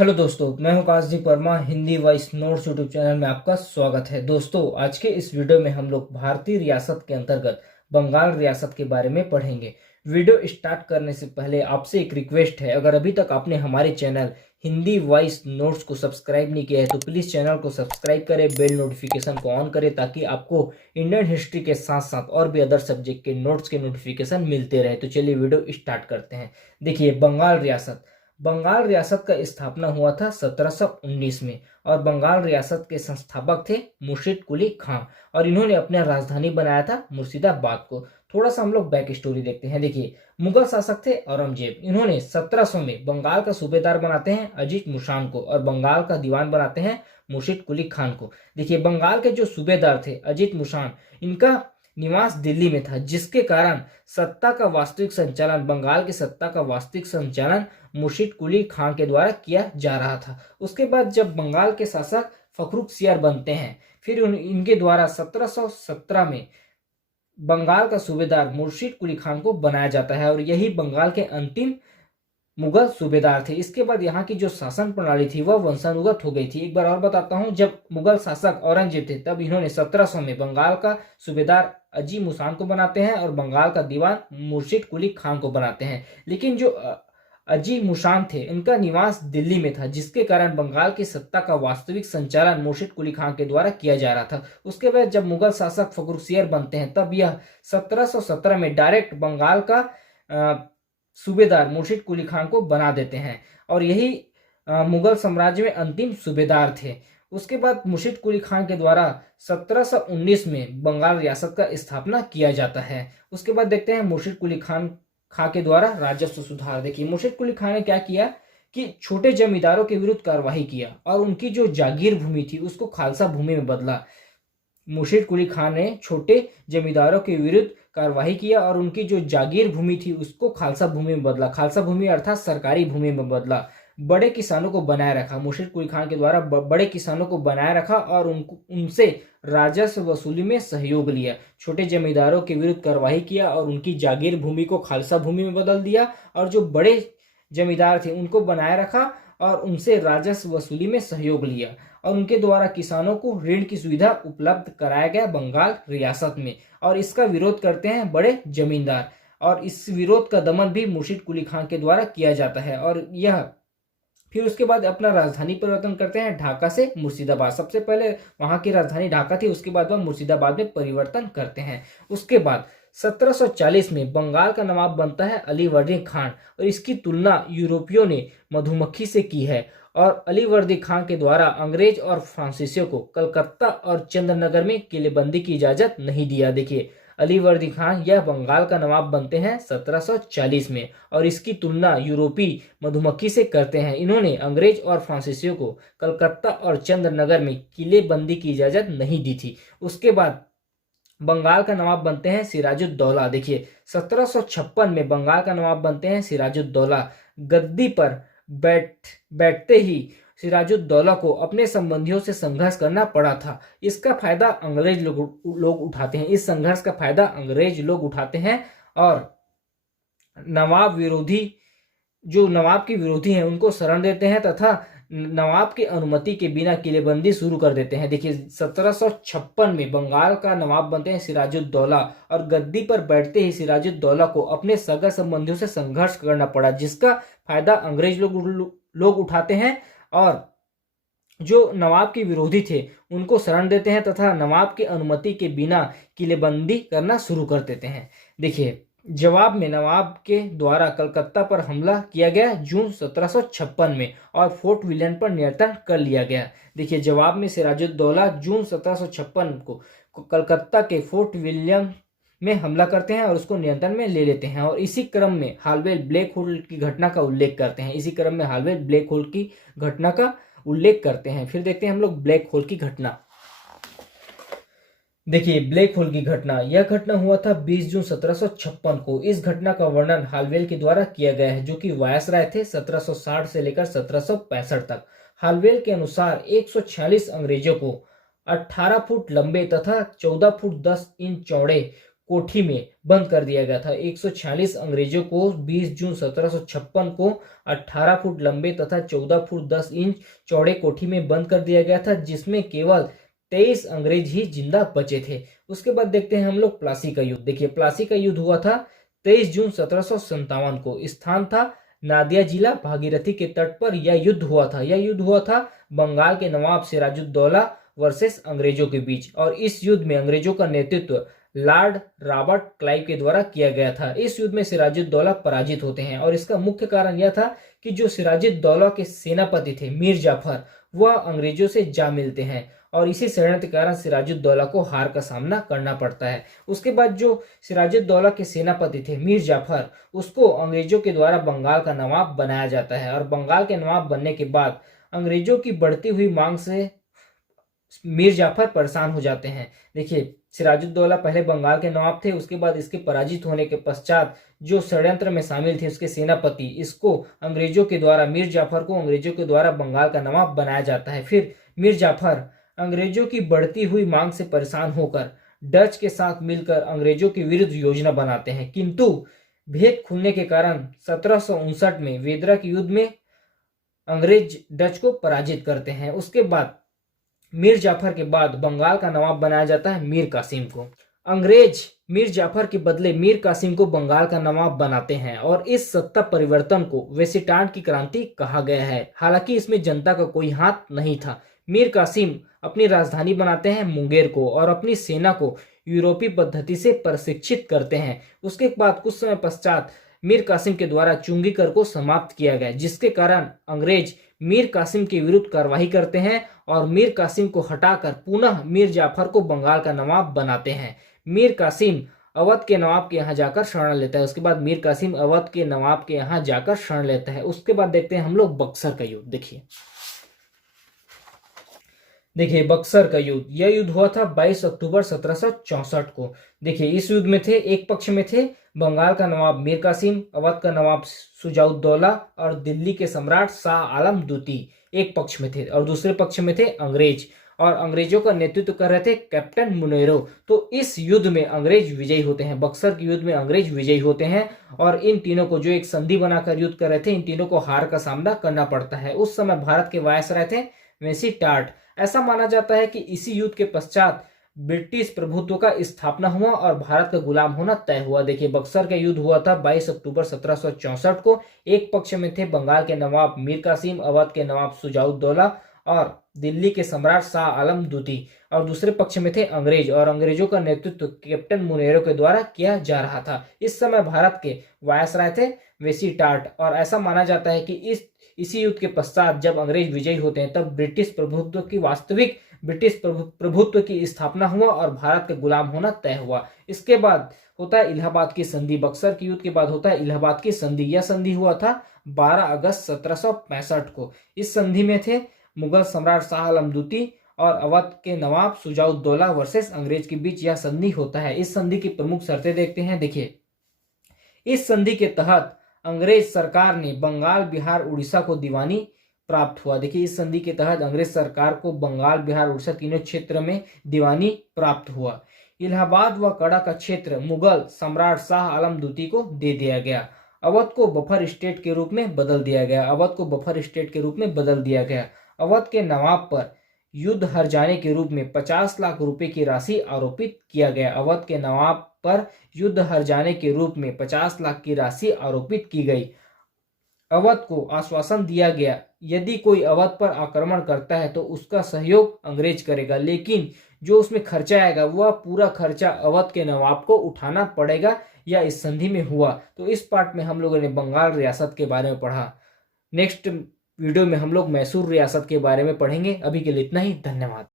Hello दोस्तों, मैं हूं Kashdeep Verma. Hindi voice notes YouTube channel में आपका स्वागत है। दोस्तों, आज के इस वीडियो में हम लोग भारतीय रियासत के अंतर्गत बंगाल रियासत के बारे में पढ़ेंगे। वीडियो स्टार्ट करने से पहले आपसे एक रिक्वेस्ट है, अगर अभी तक आपने हमारे चैनल हिंदी वॉइस नोट्स को सब्सक्राइब नहीं किया है तो प्लीज़ चैनल को सब्सक्राइब करें, बेल नोटिफिकेशन को ऑन करें ताकि आपको इंडियन हिस्ट्री के साथ साथ और भी अदर सब्जेक्ट के नोट्स के नोटिफिकेशन मिलते रहे। तो चलिए वीडियो स्टार्ट करते हैं। देखिए, बंगाल रियासत का स्थापना हुआ था 1719 में और बंगाल रियासत के संस्थापक थे मुर्शिद कुली खां और इन्होंने अपना राजधानी बनाया था मुर्शिदाबाद को। थोड़ा सा हम लोग बैक स्टोरी देखते हैं। देखिए, मुगल शासक थे औरंगजेब। इन्होंने 1700 में बंगाल का सूबेदार बनाते हैं अजीत मुशान को और बंगाल का दीवान बनाते हैं मुर्शिद कुली खान को। देखिए, बंगाल के जो सूबेदार थे अजीत मुशान, इनका निवास दिल्ली में था, जिसके कारण बंगाल की सत्ता का वास्तविक संचालन मुर्शिद कुली खान के द्वारा किया जा रहा था। उसके बाद जब बंगाल के शासक फर्रुखसियार बनते हैं, फिर इनके द्वारा 1717 में बंगाल का सूबेदार मुर्शिद कुली खान को बनाया जाता है और यही बंगाल के अंतिम मुगल सूबेदार थे। इसके बाद यहाँ की जो शासन प्रणाली थी वह वंशानुगत हो गई थी। एक बार और बताता हूँ, जब मुगल शासक औरंगजेब थे तब इन्होंने 1700 में बंगाल का सूबेदार अजी मुसान को बनाते हैं और बंगाल का दीवान मुर्शिद कुली खान को बनाते हैं। लेकिन जो अजी मुशान थे, इनका निवास दिल्ली में था, जिसके कारण बंगाल की सत्ता का वास्तविक संचालन मुर्शिद कुली खान के द्वारा किया जा रहा था। उसके बाद जब मुगल शासक फर्रुखसियार बनते हैं तब यह 1717 में डायरेक्ट बंगाल का सूबेदार मुर्शिद कुली खान को बना देते हैं और यही मुगल साम्राज्य में अंतिम सूबेदार थे। उसके बाद मुर्शिद कुली खान के द्वारा 1719 में बंगाल रियासत का स्थापना किया जाता है। उसके बाद देखते हैं मुर्शिद कुली खान के द्वारा राजस्व सुधार। देखिए, मुर्शिद कुली खान ने क्या किया कि छोटे जमींदारों के विरुद्ध कार्रवाई किया और उनकी जो जागीर भूमि थी उसको खालसा भूमि में बदला। मुर्शिद कुली खान ने छोटे जमींदारों के विरुद्ध कार्रवाई किया और उनकी जो जागीर भूमि थी उसको खालसा भूमि में बदला। खालसा भूमि अर्थात सरकारी भूमि में बदला। बड़े किसानों को बनाए रखा। मुर्शिद कुली खान के द्वारा बड़े किसानों को बनाए रखा और उनसे राजस्व वसूली में सहयोग लिया। छोटे जमींदारों के विरुद्ध कार्रवाई किया और उनकी जागीर भूमि को खालसा भूमि में बदल दिया और जो बड़े जमींदार थे उनको बनाए रखा और उनसे राजस्व वसूली में सहयोग लिया और उनके द्वारा किसानों को ऋण की सुविधा उपलब्ध कराया गया बंगाल रियासत में। और इसका विरोध करते हैं बड़े जमींदार और इस विरोध का दमन भी मुर्शिद कुली खान के द्वारा किया जाता है और यह फिर उसके बाद अपना राजधानी परिवर्तन करते हैं ढाका से मुर्शिदाबाद। सबसे पहले वहां की राजधानी ढाका थी, उसके बाद वह मुर्शिदाबाद में परिवर्तन करते हैं। उसके बाद 1740 में बंगाल का नवाब बनता है अलीवर्दी खान और इसकी तुलना यूरोपियों ने मधुमक्खी से की है और अलीवर्दी खान के द्वारा अंग्रेज और फ्रांसीसियों को कलकत्ता और चंद्रनगर में किलेबंदी की इजाजत नहीं दिया। देखिए, अलीवर्दी खान यह बंगाल का नवाब बनते हैं 1740 में और इसकी तुलना यूरोपीय मधुमक्खी से करते हैं। इन्होंने अंग्रेज और फ्रांसीसियों को कलकत्ता और चंद्रनगर में किलेबंदी की इजाजत नहीं दी थी। उसके बाद बंगाल का नवाब बनते हैं सिराजुद्दौला। देखिए, 1756 में बंगाल का नवाब बनते हैं सिराजुद्दौला। गद्दी पर बैठते ही सिराजुद्दौला को अपने संबंधियों से संघर्ष करना पड़ा था। इसका फायदा अंग्रेज लोग उठाते हैं। इस संघर्ष का फायदा अंग्रेज लोग उठाते हैं और नवाब के विरोधी हैं उनको शरण देते हैं तथा नवाब की अनुमति के बिना किलेबंदी शुरू कर देते हैं। देखिए, 1756 में बंगाल का नवाब बनते हैं सिराजुद्दौला और गद्दी पर बैठते ही सिराजुद्दौला को अपने सगा संबंधियों से संघर्ष करना पड़ा, जिसका फायदा अंग्रेज लोग उठाते हैं और जो नवाब के विरोधी थे उनको शरण देते हैं तथा नवाब की अनुमति के बिना किलेबंदी करना शुरू कर देते हैं। देखिए, जवाब में नवाब के द्वारा कलकत्ता पर हमला किया गया जून 1756 में और फोर्ट विलियम पर नियंत्रण कर लिया गया। देखिए, जवाब में सिराजुद्दौला जून 1756 को कलकत्ता के फोर्ट विलियम में हमला करते हैं और उसको नियंत्रण में ले लेते हैं और इसी क्रम में हालवेल ब्लैक होल की घटना का उल्लेख करते हैं। फिर देखते हैं हम लोग ब्लैक होल की घटना। देखिए, ब्लैक होल की घटना, यह घटना हुआ था 20 जून 1756 को। इस घटना का वर्णन हालवेल के द्वारा किया गया है, जो कि वायसराय थे 1760 से लेकर 1765 तक। हालवेल के अनुसार 146 अंग्रेजों को 18 फुट लंबे तथा 14 फुट 10 इंच चौड़े कोठी में बंद कर दिया गया था। 146 अंग्रेजों को 20 जून 1756 को 18 फुट लंबे तथा 14 फुट 10 इंच चौड़े कोठी में बंद कर दिया गया था, जिसमें केवल 23 अंग्रेज ही जिंदा बचे थे। उसके बाद देखते हैं हम लोग प्लासी का युद्ध। देखिए, प्लासी का युद्ध हुआ था 23 जून 1757 को। स्थान था नादिया जिला, भागीरथी के तट पर यह युद्ध हुआ था। यह युद्ध हुआ था बंगाल के नवाब सिराजुद्दौला वर्सेस अंग्रेजों के बीच, और इस युद्ध में अंग्रेजों का नेतृत्व लॉर्ड रॉबर्ट क्लाइव के द्वारा किया गया था। इस युद्ध में सिराजुद्दौला पराजित होते हैं, और इसका मुख्य कारण यह था कि जो सिराजुद्दौला के सेनापति थे मीर जाफर, वह अंग्रेजों से जा मिलते हैं, और इसी षड्यंत्र के कारण सिराजुद्दौला को हार का सामना करना पड़ता है। उसके बाद जो सिराजुद्दौला के सेनापति थे मीर जाफर, उसको अंग्रेजों के द्वारा बंगाल का नवाब बनाया जाता है, और बंगाल के नवाब बनने के बाद अंग्रेजों की बढ़ती हुई मांग से मीर जाफर परेशान हो जाते हैं। देखिए, सिराजुद्दौला पहले बंगाल के नवाब थे, उसके बाद इसके पराजित होने के पश्चात जो षड्यंत्र में शामिल थे उसके सेनापति, इसको अंग्रेजों के द्वारा, मीर जाफर को अंग्रेजों के द्वारा बंगाल का नवाब बनाया जाता है। फिर मीर जाफर अंग्रेजों की बढ़ती हुई मांग से परेशान होकर डच के साथ मिलकर अंग्रेजों के विरुद्ध योजना बनाते हैं, किंतु भेद खुलने के कारण 1759 में वेदरा के युद्ध में अंग्रेज डच को पराजित करते हैं। उसके बाद मीर जाफर के बाद बंगाल का नवाब बनाया जाता है मीर कासिम को। अंग्रेज मीर जाफर के बदले मीर कासिम को बंगाल का नवाब बनाते हैं, और इस सत्ता परिवर्तन को वेसिटांड की क्रांति कहा गया है। हालांकि इसमें जनता का कोई हाथ नहीं था। मीर कासिम अपनी राजधानी बनाते हैं मुंगेर को, और अपनी सेना को यूरोपीय पद्धति से प्रशिक्षित करते हैं। उसके बाद कुछ समय पश्चात मीर कासिम के द्वारा चुंगीकर को समाप्त किया गया, जिसके कारण अंग्रेज मीर कासिम के विरुद्ध कार्रवाई करते हैं, और मीर कासिम को हटाकर पुनः मीर जाफर को बंगाल का नवाब बनाते हैं। मीर कासिम अवध के नवाब के यहाँ जाकर शरण लेता है। उसके बाद मीर कासिम अवध के नवाब के यहाँ जाकर शरण लेता है। उसके बाद देखते हैं हम लोग बक्सर का युद्ध। देखिए बक्सर का युद्ध, यह युद्ध हुआ था 22 अक्टूबर 1764 को। देखिए, इस युद्ध में थे, एक पक्ष में थे बंगाल का नवाब मीर कासिम, अवध का नवाब शुजाउद्दौला और दिल्ली के सम्राट शाह आलम द्वितीय एक पक्ष में थे, और दूसरे पक्ष में थे अंग्रेज, और अंग्रेजों का नेतृत्व कर रहे थे कैप्टन मुनेरो। तो इस युद्ध में अंग्रेज विजयी होते हैं। बक्सर के युद्ध में अंग्रेज विजयी होते हैं, और इन तीनों को, जो एक संधि बनाकर युद्ध कर रहे थे, इन तीनों को हार का सामना करना पड़ता है। उस समय भारत के वायसराय थे वेसी टाट। ऐसा माना जाता है कि इसी युद्ध के पश्चात ब्रिटिश प्रभुत्व का स्थापना हुआ और भारत का गुलाम होना तय हुआ। देखिए, बक्सर का युद्ध हुआ था 22 अक्टूबर 1764 को। एक पक्ष में थे बंगाल के नवाब मीर कासिम, अवध के नवाब शुजाउद्दौला और दिल्ली के सम्राट शाह आलम द्वितीय, और दूसरे पक्ष में थे अंग्रेज, और अंग्रेजों का नेतृत्व कैप्टन मुनेरो के द्वारा किया जा रहा था। इस समय भारत के वायसराय थे वेसी टाट, और ऐसा माना जाता है कि इसी युद्ध के पश्चात जब अंग्रेज विजयी होते हैं, तब ब्रिटिश प्रभुत्व की स्थापना हुआ और भारत का गुलाम होना तय हुआ। इसके बाद होता है इलाहाबाद की संधि। बक्सर के युद्ध के बाद होता है इलाहाबाद की संधि। यह संधि हुआ था 12 अगस्त 1765 को। इस संधि में थे मुगल सम्राट शाह आलम द्वितीय और अवध के नवाब शुजाउद्दौला वर्सेस अंग्रेज के बीच यह संधि होता है। इस संधि की प्रमुख शर्तें देखते हैं। देखिए, इस संधि के तहत अंग्रेज सरकार ने बंगाल, बिहार, उड़ीसा को दीवानी प्राप्त हुआ। देखिए, इस संधि के तहत अंग्रेज सरकार को बंगाल, बिहार, उड़ीसा तीनों क्षेत्र में दीवानी प्राप्त हुआ। इलाहाबाद व कड़ा का क्षेत्र मुगल सम्राट शाह आलम द्वितीय को दे दिया गया। अवध को बफर स्टेट के रूप में बदल दिया गया। अवध के नवाब पर युद्ध हार जाने के रूप में 50 लाख रुपए की राशि आरोपित किया गया। अवध के नवाब पर युद्ध हार जाने के रूप में 50 लाख की राशि आरोपित की गई। अवध को आश्वासन दिया गया, यदि कोई अवध पर आक्रमण करता है तो उसका सहयोग अंग्रेज करेगा, लेकिन जो उसमें खर्चा आएगा वह पूरा खर्चा अवध के नवाब को उठाना पड़ेगा। या इस संधि में हुआ। तो इस पार्ट में हम लोगों ने बंगाल रियासत के बारे में पढ़ा। नेक्स्ट वीडियो में हम लोग मैसूर रियासत के बारे में पढ़ेंगे। अभी के लिए इतना ही। धन्यवाद।